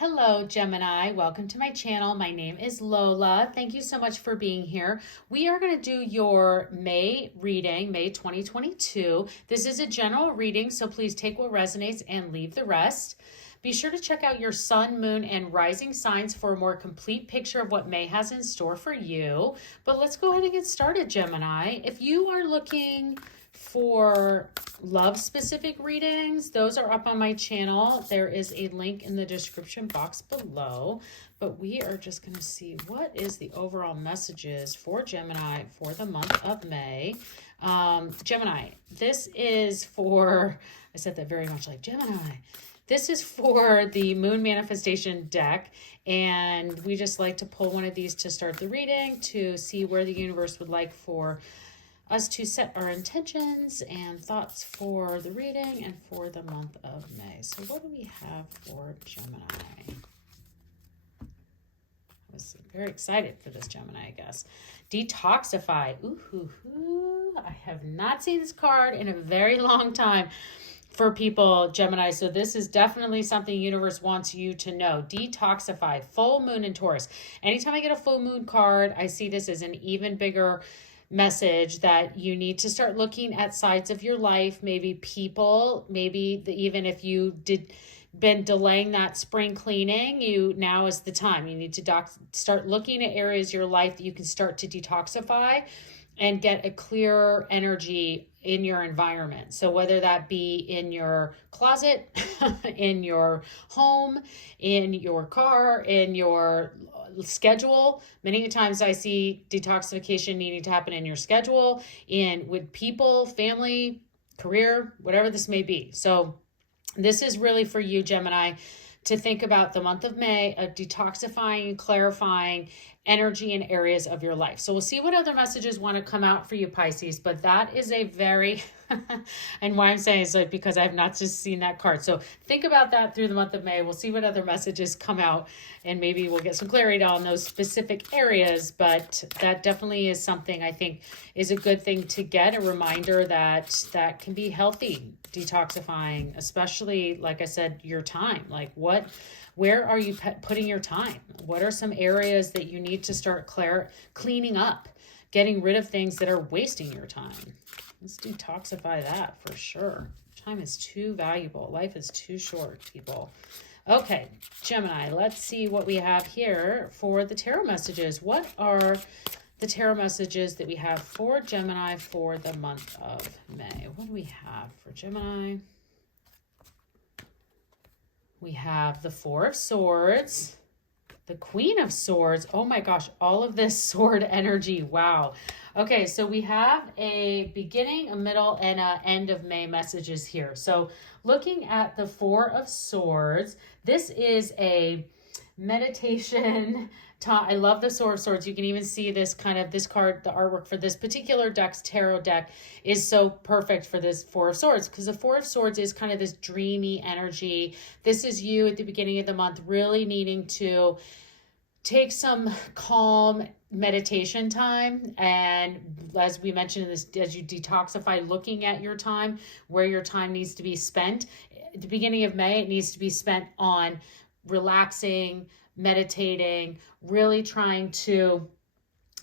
Hello, Gemini. Welcome to my channel. My name is Lola. Thank you so much for being here. We are going to do your May reading, May 2022. This is a general reading, so please take what resonates and leave the rest. Be sure to check out your sun, moon, and rising signs for a more complete picture of what May has in store for you. But let's go ahead and get started, Gemini. If you are looking for love-specific readings, those are up on my channel. There is a link in the description box below. But we are just going to see what is the overall messages for Gemini for the month of May. Gemini, this is for, I said that very much like Gemini. This is for the Moon Manifestation deck, and we just like to pull one of these to start the reading to see where the universe would like for us to set our intentions and thoughts for the reading and for the month of May. So what do we have for Gemini? I was very excited for this Gemini, I guess. Detoxify. Ooh, I have not seen this card in a very long time for people, Gemini. So this is definitely something the universe wants you to know. Detoxify. Full moon in Taurus. Anytime I get a full moon card, I see this as an even bigger message that you need to start looking at sides of your life, maybe people, maybe even if you been delaying that spring cleaning, now is the time. You need to start looking at areas of your life that you can start to detoxify and get a clearer energy in your environment. So whether that be in your closet, in your home, in your car, in your schedule. Many times I see detoxification needing to happen in your schedule, with people, family, career, whatever this may be. So this is really for you, Gemini, to think about the month of May of detoxifying, clarifying energy in areas of your life. So we'll see what other messages want to come out for you, Pisces, but that is a very, and why I'm saying is like because I've not just seen that card. So think about that through the month of May. We'll see what other messages come out and maybe we'll get some clarity on those specific areas, but that definitely is something I think is a good thing to get, a reminder that can be healthy, detoxifying, especially, like I said, your time. Like where are you putting your time? What are some areas that you need to start cleaning up, getting rid of things that are wasting your time? Let's detoxify that for sure. Time is too valuable. Life is too short, people. Okay, Gemini, let's see what we have here for the tarot messages. What are the tarot messages that we have for Gemini for the month of May? What do we have for Gemini? We have the Four of Swords, the Queen of Swords. Oh my gosh, all of this sword energy. Wow. Okay, so we have a beginning, a middle, and an end of May messages here. So looking at the Four of Swords, this is a meditation. I love the Four of Swords. You can even see this card, the artwork for this particular deck's tarot deck is so perfect for this Four of Swords, because the Four of Swords is kind of this dreamy energy. This is you at the beginning of the month really needing to take some calm meditation time. And as we mentioned in this, as you detoxify, looking at your time, where your time needs to be spent. At the beginning of May, it needs to be spent on relaxing, meditating, really trying to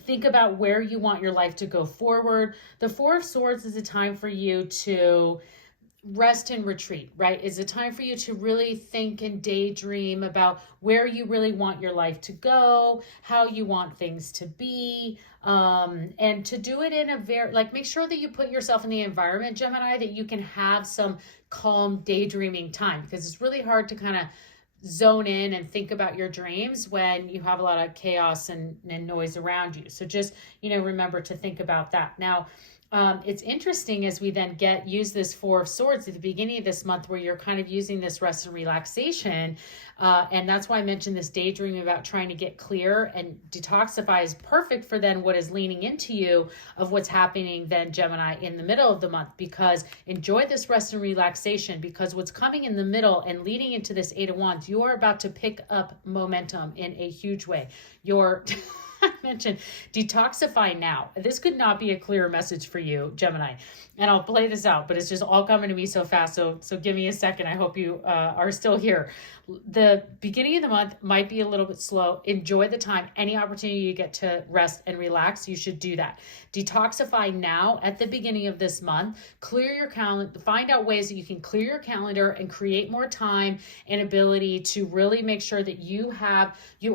think about where you want your life to go forward. The Four of Swords is a time for you to rest and retreat, right? It's a time for you to really think and daydream about where you really want your life to go, how you want things to be, and to do it in a make sure that you put yourself in the environment, Gemini, that you can have some calm daydreaming time, because it's really hard to kind of zone in and think about your dreams when you have a lot of chaos and noise around you. So just, remember to think about that. Now, it's interesting as we then use this Four of Swords at the beginning of this month, where you're kind of using this rest and relaxation. And that's why I mentioned this daydreaming about trying to get clear, and detoxify is perfect for then what is leaning into you of what's happening then, Gemini, in the middle of the month, because enjoy this rest and relaxation, because what's coming in the middle and leading into this Eight of Wands, you are about to pick up momentum in a huge way. I mentioned detoxify now. This could not be a clearer message for you, Gemini. And I'll play this out, but it's just all coming to me so fast. So give me a second. I hope you are still here. the beginning of the month might be a little bit slow. Enjoy the time. Any opportunity you get to rest and relax, you should do that. Detoxify now at the beginning of this month. Clear your calendar. Find out ways that you can clear your calendar and create more time and ability to really make sure that you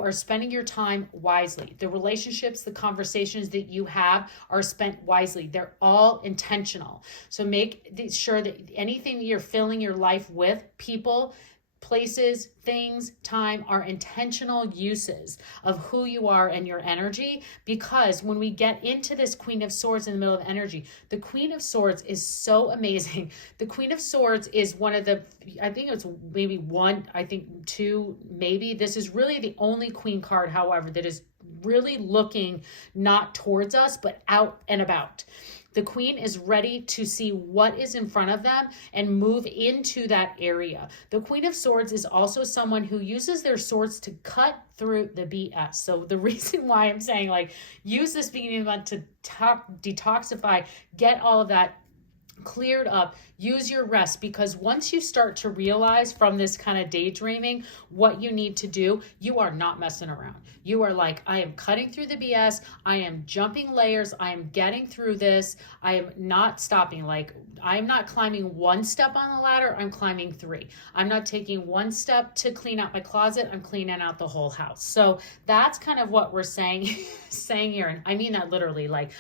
are spending your time wisely. The relationships, the conversations that you have are spent wisely. They're all intentional. So make sure that anything that you're filling your life with, people, places, things, time, are intentional uses of who you are and your energy. Because when we get into this Queen of Swords in the middle of energy, the Queen of Swords is so amazing. The Queen of Swords is one of the, I think it's maybe one, I think two, maybe. This is really the only Queen card, however, that is really looking not towards us, but out and about. The Queen is ready to see what is in front of them and move into that area. The Queen of Swords is also someone who uses their swords to cut through the BS. So the reason why I'm saying, like, use this beginning of the month to detoxify, get all of that cleared up, use your rest, because once you start to realize from this kind of daydreaming what you need to do, you are not messing around. You are like, I am cutting through the BS. I am jumping layers. I am getting through this. I am not stopping. Like, I am not climbing one step on the ladder. I'm climbing 3. I'm not taking one step to clean out my closet. I'm cleaning out the whole house. So that's kind of what we're saying here. And I mean that literally. Like,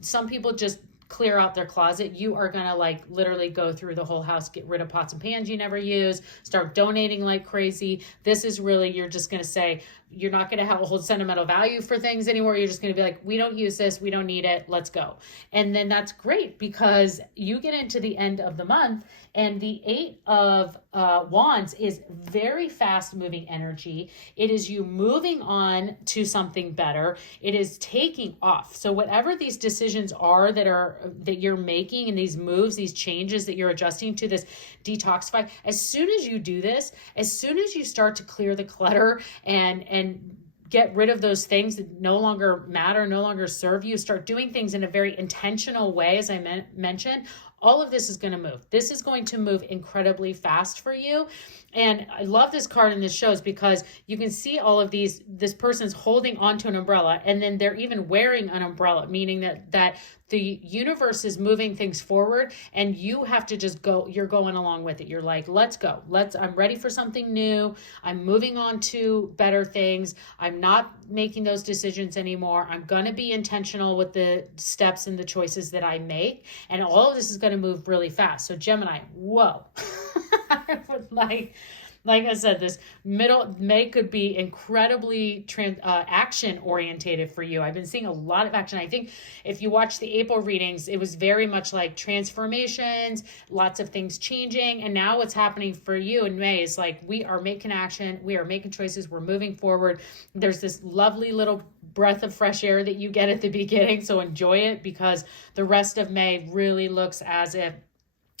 some people just clear out their closet. You are gonna, like, literally go through the whole house, get rid of pots and pans you never use, start donating like crazy. This is really, you're just gonna say, you're not going to have a whole sentimental value for things anymore. You're just going to be like, we don't use this. We don't need it. Let's go. And then that's great, because you get into the end of the month and the 8 of Wands is very fast moving energy. It is you moving on to something better. It is taking off. So whatever these decisions are that you're making, and these moves, these changes that you're adjusting to this detoxify, as soon as you do this, as soon as you start to clear the clutter and get rid of those things that no longer matter, no longer serve you, start doing things in a very intentional way, as I mentioned, all of this is going to move. This is going to move incredibly fast for you. And I love this card in this shows, because you can see all of these, this person's holding onto an umbrella, and then they're even wearing an umbrella, meaning that the universe is moving things forward, and you have to just go, you're going along with it. You're like, let's go. I'm ready for something new. I'm moving on to better things. I'm not making those decisions anymore. I'm going to be intentional with the steps and the choices that I make. And all of this is going to move really fast. So Gemini, whoa. Like I said, this middle May could be incredibly action orientated for you. I've been seeing a lot of action. I think if you watch the April readings, it was very much like transformations, lots of things changing. And now what's happening for you in May is like, we are making action. We are making choices. We're moving forward. There's this lovely little breath of fresh air that you get at the beginning. So enjoy it, because the rest of May really looks as if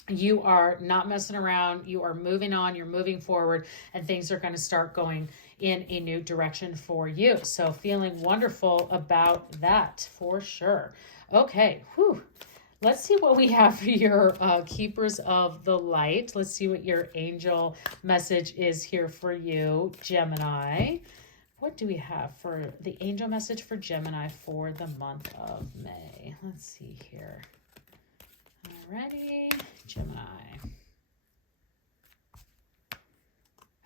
you are not messing around. You are moving on, you're moving forward, and things are going to start going in a new direction for you. So feeling wonderful about that for sure. Okay. Whew. Let's see what we have for your keepers of the light. Let's see what your angel message is here for you, Gemini. What do we have for the angel message for Gemini for the month of May? Let's see here. Alrighty, Gemini.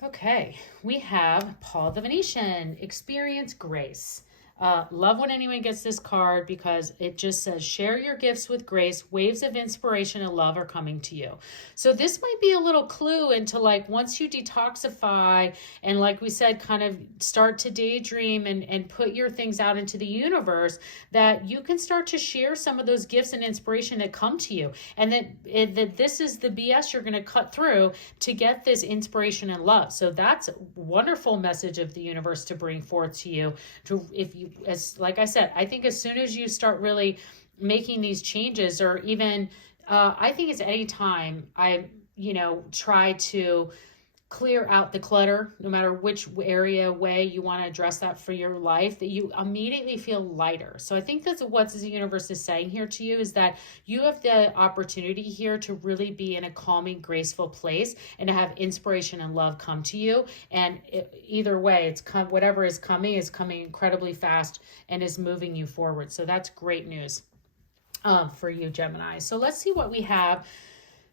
Okay, we have Paul the Venetian, experience grace. Love when anyone gets this card, because it just says, share your gifts with grace. Waves of inspiration and love are coming to you. So this might be a little clue into, like, once you detoxify and, like we said, kind of start to daydream and put your things out into the universe, that you can start to share some of those gifts and inspiration that come to you. And that this is the BS you're going to cut through to get this inspiration and love. So that's a wonderful message of the universe to bring forth to you. Like I said, I think as soon as you start really making these changes, or even, I think it's any time I, try to clear out the clutter, no matter which area, way you want to address that for your life, that you immediately feel lighter. So I think that's what the universe is saying here to you, is that you have the opportunity here to really be in a calming, graceful place and to have inspiration and love come to you. And either way, whatever is coming incredibly fast and is moving you forward. So that's great news for you, Gemini. So let's see what we have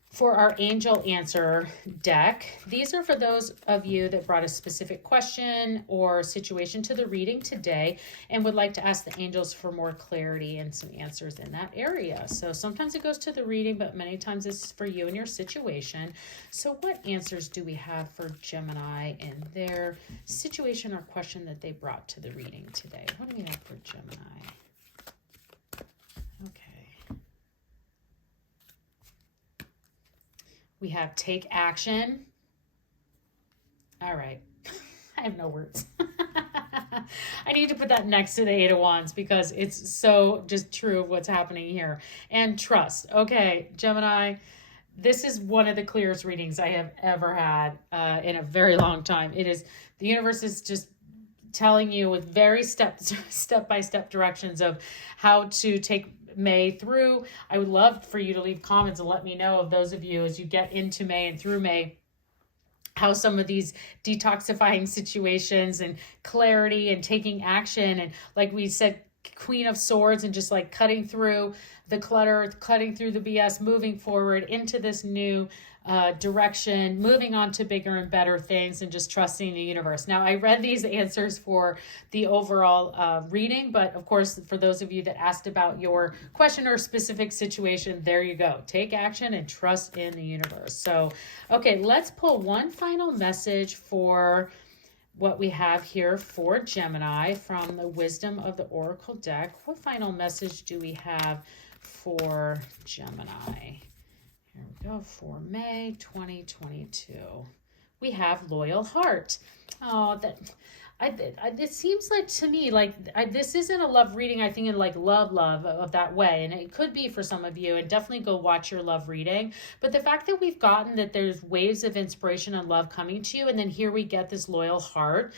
for our angel answer deck. These are for those of you that brought a specific question or situation to the reading today and would like to ask the angels for more clarity and some answers in that area. So sometimes it goes to the reading, but many times it's for you and your situation. So what answers do we have for Gemini in their situation or question that they brought to the reading today? What do we have for Gemini? Okay. We have take action. All right. I have no words. I need to put that next to the Eight of Wands because it's so just true of what's happening here. And trust. Okay, Gemini, this is one of the clearest readings I have ever had in a very long time. The universe is just telling you with very step-by-step directions of how to take May through. I would love for you to leave comments and let me know, of those of you as you get into May and through May, how some of these detoxifying situations and clarity and taking action, and like we said, Queen of Swords, and just like cutting through the clutter, cutting through the BS, moving forward into this new direction, moving on to bigger and better things, and just trusting the universe. Now, I read these answers for the overall reading, but of course, for those of you that asked about your question or specific situation, there you go. Take action and trust in the universe. So, okay, let's pull one final message for what we have here for Gemini from the Wisdom of the Oracle deck. What final message do we have for Gemini? Here we go, for May 2022. We have Loyal Heart. Oh, it seems like to me, this isn't a love reading, I think, in like love of that way. And it could be for some of you, and definitely go watch your love reading. But the fact that we've gotten that there's waves of inspiration and love coming to you, and then here we get this loyal heart.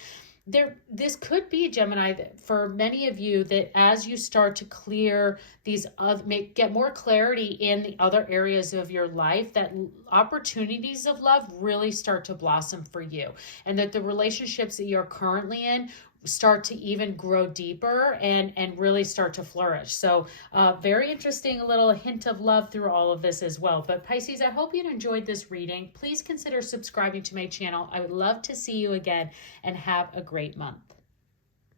This could be, Gemini, for many of you, that as you start to clear these, get more clarity in the other areas of your life, that opportunities of love really start to blossom for you, and that the relationships that you're currently in start to even grow deeper and really start to flourish. So very interesting, a little hint of love through all of this as well. But Pisces, I hope you enjoyed this reading. Please consider subscribing to my channel. I would love to see you again, and have a great month.